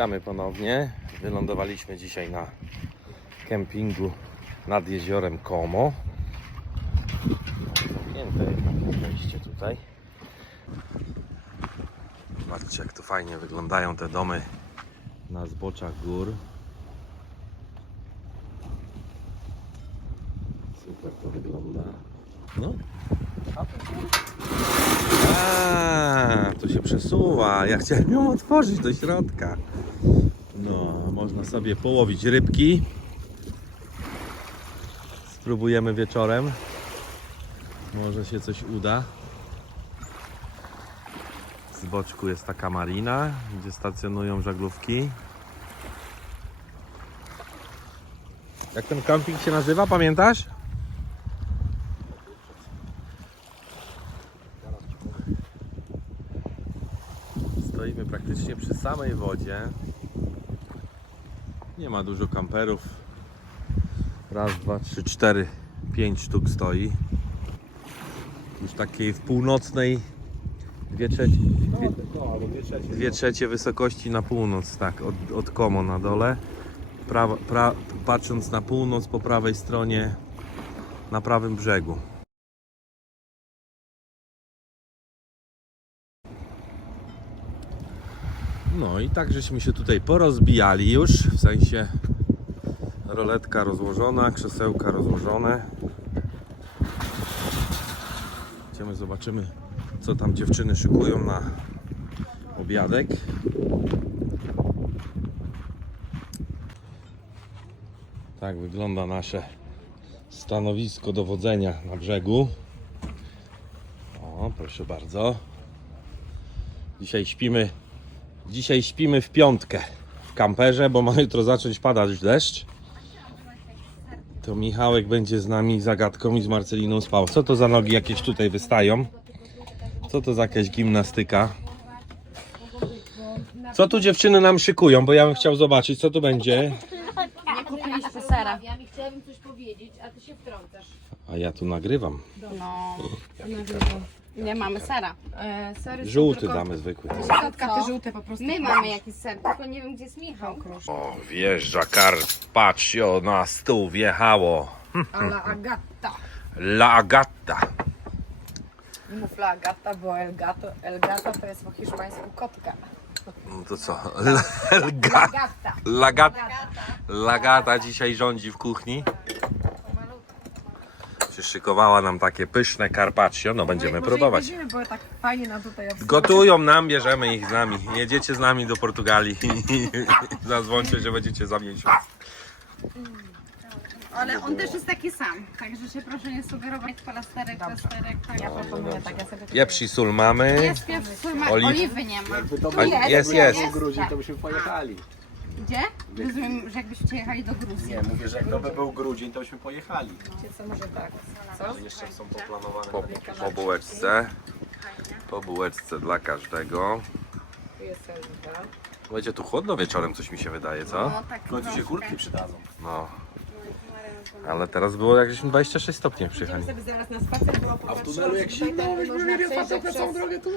Witamy ponownie. Wylądowaliśmy dzisiaj na kempingu nad jeziorem Como. Zamknięte wejście tutaj. Zobaczcie jak to fajnie wyglądają te domy na zboczach gór. Super to wygląda. No. A, to się przesuwa. Ja chciałem ją otworzyć do środka. No, można sobie połowić rybki. Spróbujemy wieczorem. Może się coś uda. Z boczku jest taka marina, gdzie stacjonują żaglówki. Jak ten camping się nazywa, pamiętasz? Stoimy praktycznie przy samej wodzie. Nie ma dużo kamperów. Raz, dwa, trzy, cztery, pięć sztuk stoi. Już takiej w północnej dwie trzecie, dwie, dwie trzecie wysokości na północ, tak, od, od Komo na dole. Prawa, pra, patrząc na północ po prawej stronie na prawym brzegu. No i tak żeśmy się tutaj porozbijali już, w sensie roletka rozłożona, krzesełka rozłożone. Idziemy, zobaczymy co tam dziewczyny szykują na obiadek. Tak wygląda nasze stanowisko dowodzenia na brzegu. O, proszę bardzo. Dzisiaj śpimy Dzisiaj śpimy w piątkę w kamperze, bo ma jutro zacząć padać deszcz. To Michałek będzie z nami zagadką i z Marceliną spał. Co to za nogi jakieś tutaj wystają? Co to za jakaś gimnastyka? Co tu dziewczyny nam szykują? Bo ja bym chciał zobaczyć, co tu będzie. Nie kupiliśmy sera. Ja mi chciałabym coś powiedzieć, a ty się wtrącasz. A ja tu nagrywam. No, nie mamy sera. E, sery są Żółty tylko... damy zwykły. Te żółte po prostu. My mamy jakiś ser, tylko nie wiem gdzie jest Michał. O, wjeżdża Carpaccio na stół wjechało. Ale Agata. La Agatta. Nie mów la Agata, bo El Gato, El Gato to jest po hiszpańsku kotka. No to co? Elga. Agata. Lagata. Lagata dzisiaj rządzi w kuchni. Przyszykowała nam takie pyszne carpaccio, no będziemy próbować. Może bo tak fajnie nam tutaj obsługują. Gotują nam, bierzemy ich z nami. Jedziecie z nami do Portugalii zadzwońcie, że będziecie za miesiąc. Ale on też jest taki sam, także się proszę nie sugerować plasterek, plasterek. Tak. Ja proponuję tak, ja sobie Pieprz i sól mamy. Jest pieprz, sól, ma- Oli- oliwy nie ma. A, jest, jest. jest. Gruzji, to byśmy pojechali. Gdzie? Rozumiem, że jakbyście jechali do Gruzji. Nie, mówię, że jak to by był grudzień, to byśmy pojechali. Wiecie co, może tak. Co? Jeszcze są poplanowane. Po, po bułeczce. Po bułeczce dla każdego. Tu jest Elga. Będzie tu chłodno wieczorem, coś mi się wydaje, co? No tak W końcu się troszkę. kurtki przydadzą. No. Ale teraz było jakbyśmy 26 stopni przyjechali. Sobie zaraz na spacer A w tunelu jak zimno, byśmy mieli facet na całą drogę tu.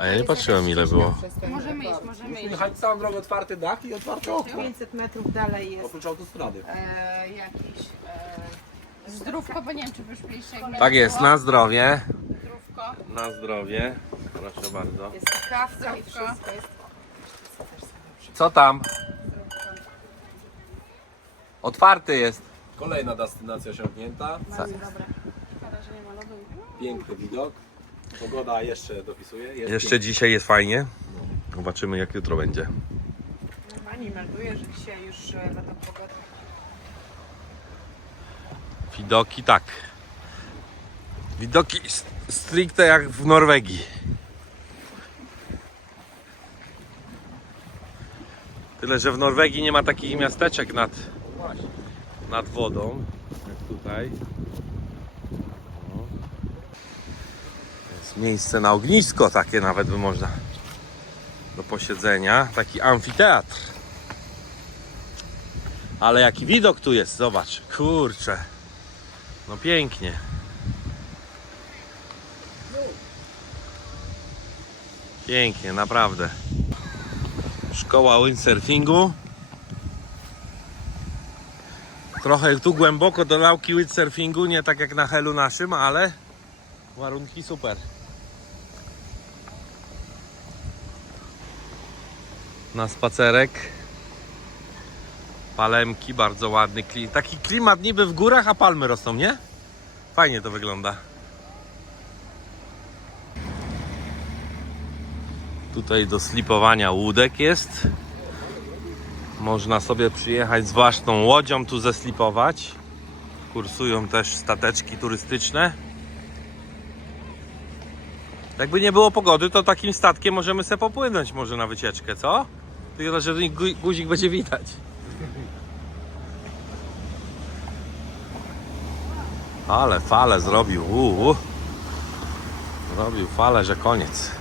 A ja nie patrzyłem ile było. Możemy iść, możemy iść. Jechać całą drogę otwarty dach i otwarte okno. 500 metrów dalej jest Oprócz autostrady. e, jakiś e, Zdrówko, bo nie wiem czy wy już piliście. jak Tak jest, na zdrowie. Zdrówko. Na zdrowie. Proszę bardzo. jest kawka i wszystko jest. Co tam? Otwarty jest. Kolejna destynacja osiągnięta. Piękny widok. Pogoda jeszcze dopisuje. Jest Jeszcze dzisiaj jest fajnie. Zobaczymy jak jutro będzie. Pani melduje, że dzisiaj już e, będą pogody. Widoki tak. Widoki s- stricte jak w Norwegii. Tyle, że w Norwegii nie ma takich miasteczek nad, nad wodą, jak tutaj. O. Jest miejsce na ognisko takie nawet by można do posiedzenia. Taki amfiteatr. Ale jaki widok tu jest, zobacz. Kurczę. No pięknie. Pięknie, naprawdę. Szkoła windsurfingu. Trochę tu głęboko do nauki windsurfingu, nie tak jak na helu naszym, ale warunki super. Na spacerek. Palemki, bardzo ładny klimat. Taki klimat niby w górach, a palmy rosną, nie? Fajnie to wygląda. Tutaj do slipowania łódek jest. Można sobie przyjechać z własną łodzią tu zeslipować. Kursują też stateczki turystyczne. Jakby nie było pogody, to takim statkiem możemy sobie popłynąć może na wycieczkę, co? Tylko, że guzik będzie widać. Ale falę zrobił. Uu. Zrobił falę, że koniec.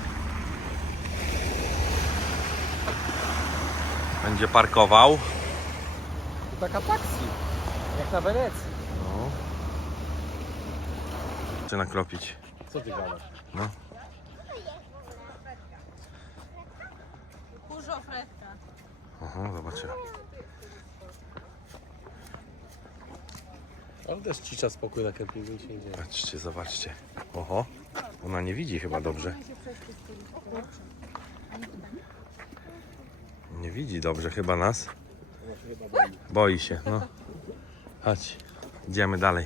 Będzie parkował. To taka taksi, jak na Wenecji. No. Chcę nakropić. Co ty gadasz? No. Kurzo Fredka. Aha, zobaczę. Ale też cisza, spokój na kempingu i się nie dzieje. Patrzcie, zobaczcie. Oho. Ona nie widzi chyba dobrze. Nie widzi dobrze chyba nas. Boi się, no. Chodź. Idziemy dalej.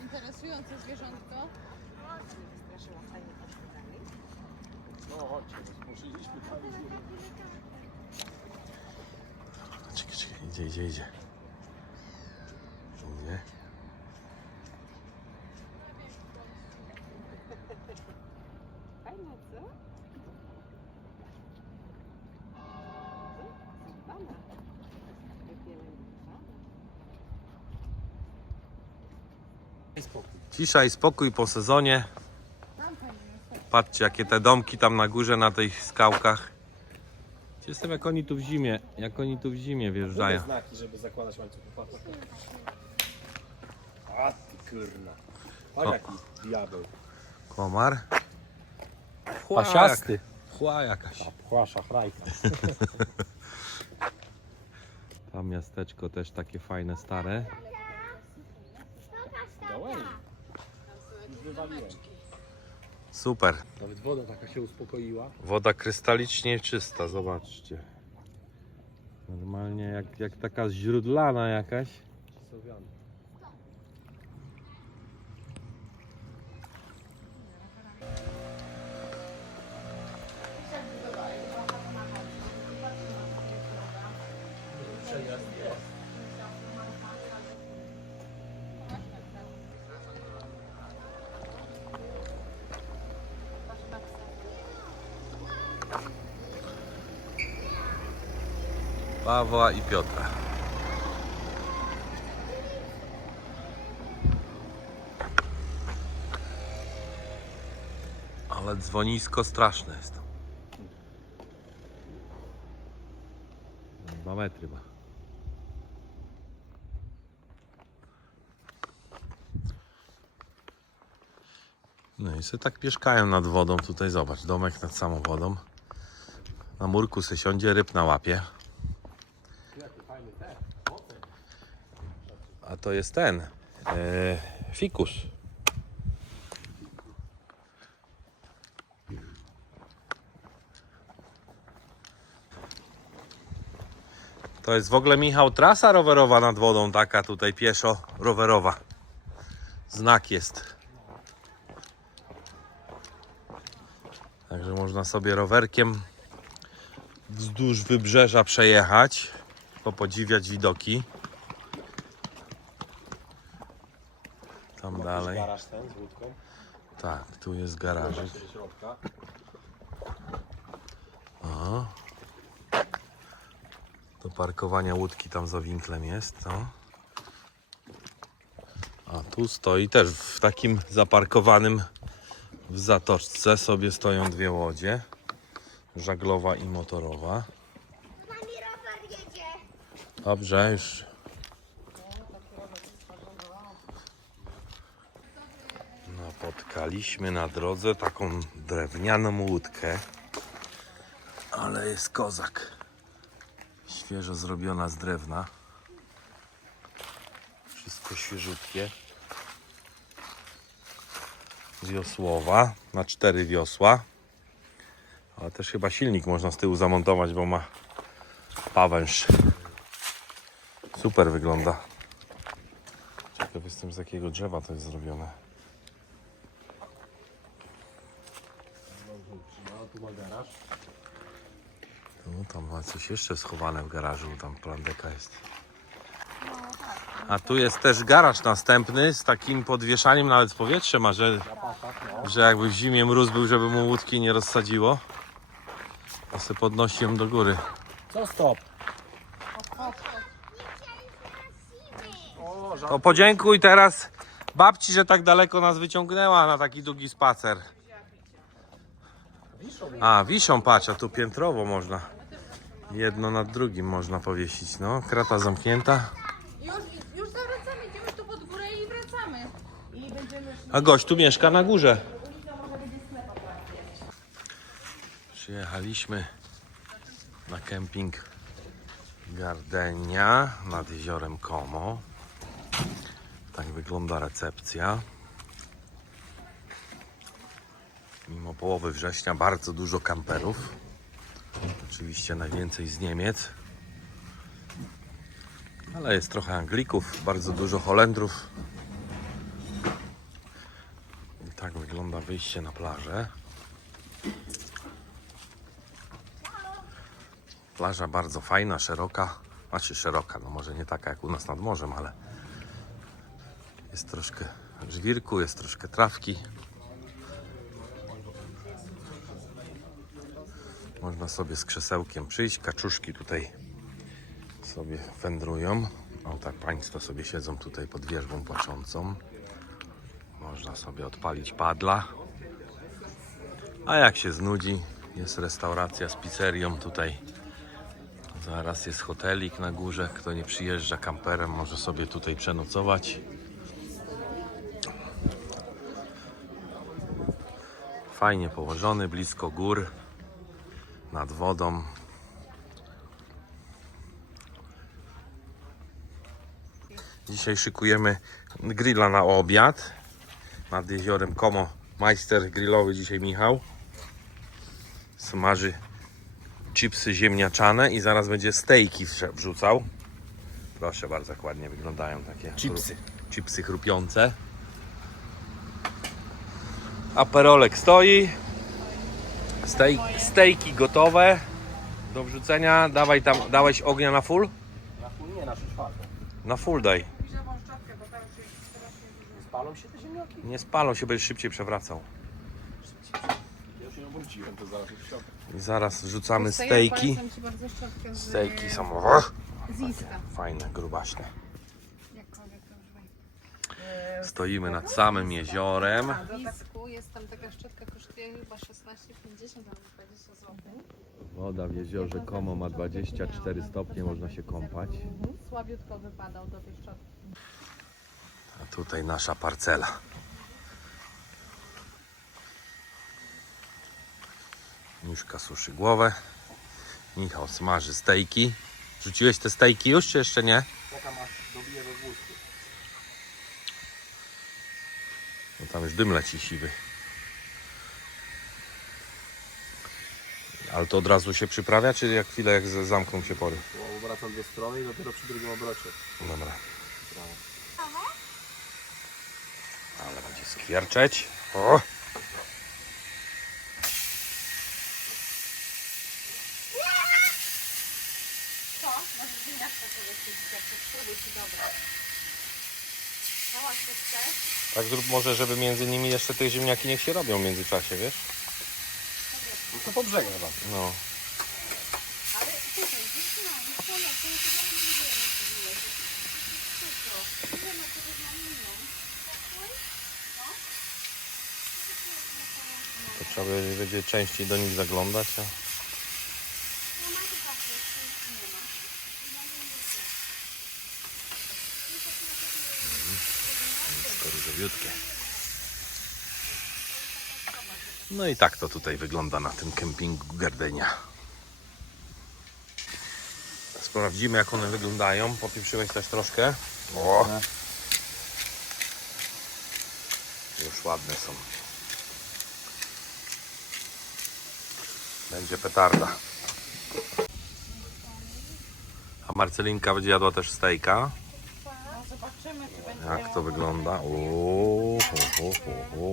Interesujące zwierzątko. No chodźcie, poszliśmy tam. Czekaj, czekaj, idzie, idzie, idzie. Idzie. Fajne, co? Bana. Spokój. Cisza i spokój po sezonie. Patrzcie, jakie te domki tam na górze, na tych skałkach. Jestem jak oni tu w zimie, jak oni tu w zimie wjeżdżają. Znaki, żeby zakładać. A ty kurna. O. A jaki diabeł. Komar. Pasiasty. Chła jakaś. A pchła szachrajka. Tam miasteczko też takie fajne, stare. Wywaliłem. Super. Nawet woda taka się uspokoiła. Woda krystalicznie czysta, zobaczcie. Normalnie jak, jak taka źródlana jakaś. Sowiany. Pawła i Piotra. Ale dzwonisko straszne jest. Dwa metry ma. No i sobie tak mieszkają nad wodą. Tutaj zobacz, domek nad samą wodą. Na murku se siądzie, ryb na łapie. To jest ten. E, fikus. To jest w ogóle Michał trasa rowerowa nad wodą, taka tutaj pieszo rowerowa. Znak jest. Także można sobie rowerkiem wzdłuż wybrzeża przejechać, popodziwiać widoki. Tam dalej. Garaż ten z łódką. Tak, tu jest garażyk. Do środka. O. Do parkowania łódki tam za winklem jest, to. A tu stoi też w takim zaparkowanym w zatoczce sobie stoją dwie łodzie. Żaglowa i motorowa. Nami rower jedzie. Dobrze, już. Napotkaliśmy na drodze taką drewnianą łódkę. Ale jest kozak. Świeżo zrobiona z drewna. Wszystko świeżutkie. Wiosłowa na cztery wiosła. Ale też chyba silnik można z tyłu zamontować, bo ma pawęż. Super wygląda. Ciekaw jestem z jakiego drzewa to jest zrobione. No tam ma coś jeszcze schowane w garażu, tam plandeka jest. A tu jest też garaż następny z takim podwieszaniem, nawet z powietrzem ma, że, że jakby w zimie mróz był, żeby mu łódki nie rozsadziło. To se podnosi ją do góry. Co stop? To podziękuj teraz babci, że tak daleko nas wyciągnęła na taki długi spacer. A, wiszą, patrz, a tu piętrowo można. Jedno nad drugim można powiesić, no. Krata zamknięta. Już, już zawracamy, idziemy tu pod górę i wracamy. A gość tu mieszka na górze. Przyjechaliśmy na kemping Gardenia nad jeziorem Como. Tak wygląda recepcja. Mimo połowy września bardzo dużo kamperów. Oczywiście najwięcej z Niemiec. Ale jest trochę Anglików, bardzo dużo Holendrów. I tak wygląda wyjście na plażę. Plaża bardzo fajna, szeroka. Znaczy szeroka, no może nie taka jak u nas nad morzem, ale jest troszkę żwirku, jest troszkę trawki. Można sobie z krzesełkiem przyjść. Kaczuszki tutaj sobie wędrują. O tak, państwo sobie siedzą tutaj pod wieżbą płaczącą. Można sobie odpalić padla. A jak się znudzi, jest restauracja z pizzerią tutaj. Zaraz jest hotelik na górze. Kto nie przyjeżdża kamperem, może sobie tutaj przenocować. Fajnie położony, blisko gór, nad wodą. Dzisiaj szykujemy grilla na obiad nad jeziorem Como. Majster grillowy dzisiaj Michał. Smaży chipsy ziemniaczane i zaraz będzie stejki wrzucał. Proszę bardzo, jak ładnie wyglądają takie Chipsy. chipsy chrupiące. Aperolek stoi. Stej, stejki gotowe do wrzucenia. Dawaj tam, dałeś ognia na full? Na pół nie, na czwartą. Na full daj. Spalą się te ziemniaki? Nie spalą się, będziesz szybciej przewracał. Ja się obróciłem, to zaraz. I zaraz ja stejki. Stejki są z Iska. fajne, grubaśne. Stoimy nad samym jeziorem. Jest tam taka szczotka, kosztuje chyba 16,50 albo 20 zł. Woda w jeziorze Como ma 24 stopnie, można się kąpać. Słabiutko wypadał do tej szczotki. A tutaj nasza parcela. Miszka suszy głowę. Michał smaży stejki. Rzuciłeś te stejki już, czy jeszcze nie? Czekam aż dobiję do 200. No tam już dym leci siwy. Ale to od razu się przyprawia, czy jak chwilę jak zamkną się pory? Bo Obracam dwie strony i dopiero przy drugim obrocie. Dobra. Ale będzie skwierczeć. O! Co? Może ziemniaczka sobie kupić, jak to spróbuj ci dobra. Mała szczotkę. Tak zrób może, żeby między nimi jeszcze te ziemniaki niech się robią w międzyczasie, wiesz? No to po brzegu chyba. No. To trzeba będzie częściej do nich zaglądać. A... No i tak to tutaj wygląda na tym kempingu Gardenia. Sprawdzimy jak one wyglądają. Popieprzyłeś też troszkę. O! Już ładne są. Będzie petarda. A Marcelinka będzie jadła też stejka. No zobaczymy, czy będzie Jak to wygląda? O, ho, ho, ho, ho.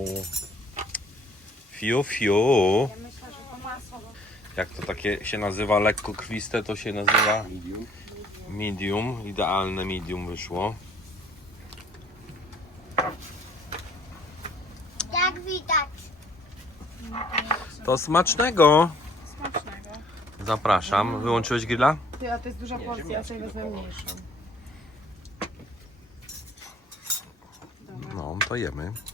Masło. bo Jak to takie się nazywa lekko krwiste, to się nazywa Medium. medium. Idealne medium wyszło. Jak widać. To smacznego. Smacznego. Zapraszam. Wyłączyłeś grilla? Ty, a to jest duża porcja, ja sobie wezmę mniejszą. No, to jemy.